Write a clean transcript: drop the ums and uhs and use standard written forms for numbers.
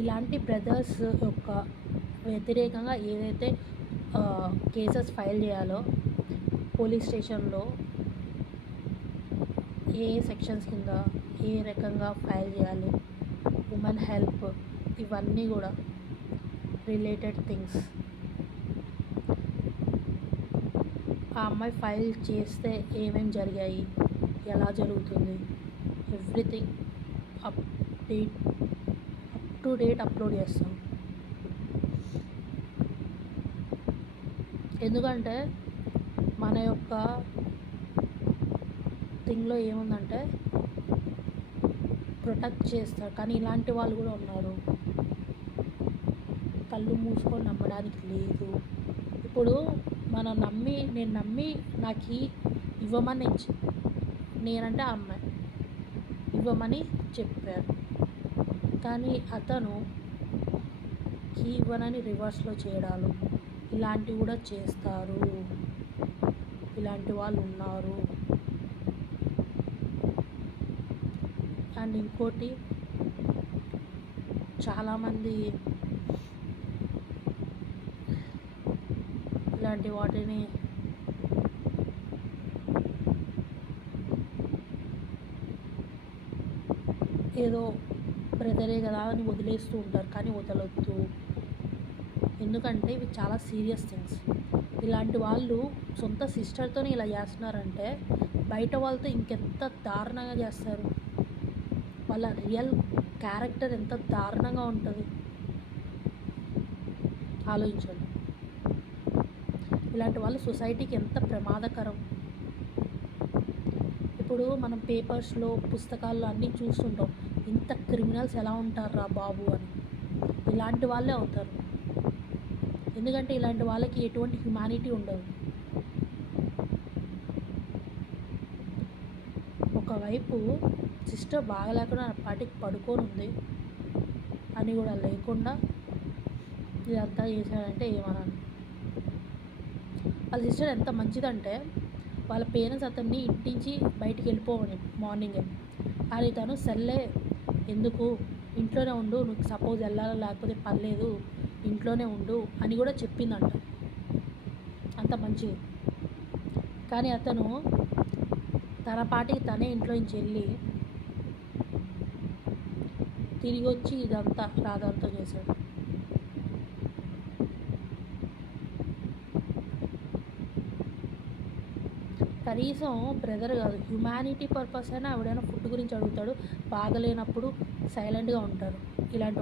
ఇలాంటి బ్రదర్స్ యొక్క వ్యతిరేకంగా ఏదైతే కేసెస్ ఫైల్ చేయాలో పోలీస్ స్టేషన్లో ఏ సెక్షన్స్ కింద ఏ రకంగా ఫైల్ చేయాలి, ఉమెన్ హెల్ప్, ఇవన్నీ కూడా రిలేటెడ్ థింగ్స్. ఆ అమ్మాయి ఫైల్ చేస్తే ఏమేమి జరిగాయి, ఎలా జరుగుతుంది, everything up to date upload చేస్తాం. ఎందుకంటే మన యొక్క థింగ్లో ఏముందంటే ప్రొటెక్ట్ చేస్తారు, కానీ ఇలాంటి వాళ్ళు కూడా ఉన్నారు. కళ్ళు మూసుకొని నమ్మడానికి లేదు. ఇప్పుడు నేను నమ్మి నాకు ఇవ్వమని నేనంటే ఆ అమ్మాయి ఇవ్వమని చెప్పారు, కానీ అతను కీ ఇవ్వనని రివర్స్లో చేయడాలు ఇలాంటివి కూడా చేస్తారు. ఇలాంటి వాళ్ళు ఉన్నారు. అండ్ ఇంకోటి, చాలామంది ఇలాంటి వాటిని ఏదో బ్రదరే కదా అని వదిలేస్తూ ఉంటారు, కానీ వదలొద్దు. ఎందుకంటే ఇవి చాలా సీరియస్ థింగ్స్. ఇలాంటి వాళ్ళు సొంత సిస్టర్తోనే ఇలా చేస్తున్నారంటే బయట వాళ్ళతో ఇంకెంత దారుణంగా చేస్తారు. వాళ్ళ రియల్ క్యారెక్టర్ ఎంత దారుణంగా ఉంటుంది ఆలోచించండి. ఇలాంటి వాళ్ళు సొసైటీకి ఎంత ప్రమాదకరం. ఇప్పుడు మనం పేపర్స్లో పుస్తకాల్లో అన్నీ చూస్తుంటాం, ఇంత క్రిమినల్స్ ఎలా ఉంటారా బాబు అని. ఇలాంటి వాళ్ళే అవుతారు. ఎందుకంటే ఇలాంటి వాళ్ళకి ఎటువంటి హ్యుమానిటీ ఉండదు. ఒకవైపు సిస్టర్ బాగలేకుండా పాటికి పడుకొని ఉంది అని కూడా లేకుండా ఇదంతా చేశాడంటే ఏమన్నాను. వాళ్ళ సిస్టర్ ఎంత మంచిదంటే వాళ్ళ పేరెంట్స్ అతన్ని ఇంటించి బయటికి వెళ్ళిపోవని మార్నింగే, కానీ తను సెల్లే ఎందుకు ఇంట్లోనే ఉండు, నువ్వు సపోజ్ వెళ్ళాలో లేకపోతే పర్లేదు ఇంట్లోనే ఉండు అని కూడా చెప్పిందంట. అంత మంచిది. కానీ అతను తన పాటికి తనే ఇంట్లో నుంచి వెళ్ళి తిరిగి వచ్చి ఇదంతా రాదంతా చేశాడు. కనీసం బ్రదర్ కాదు, హ్యుమానిటీ పర్పస్ అయినా ఎవడైనా ఫుడ్ గురించి అడుగుతాడు. బాగలేనప్పుడు సైలెంట్గా ఉంటారు. ఇలాంటి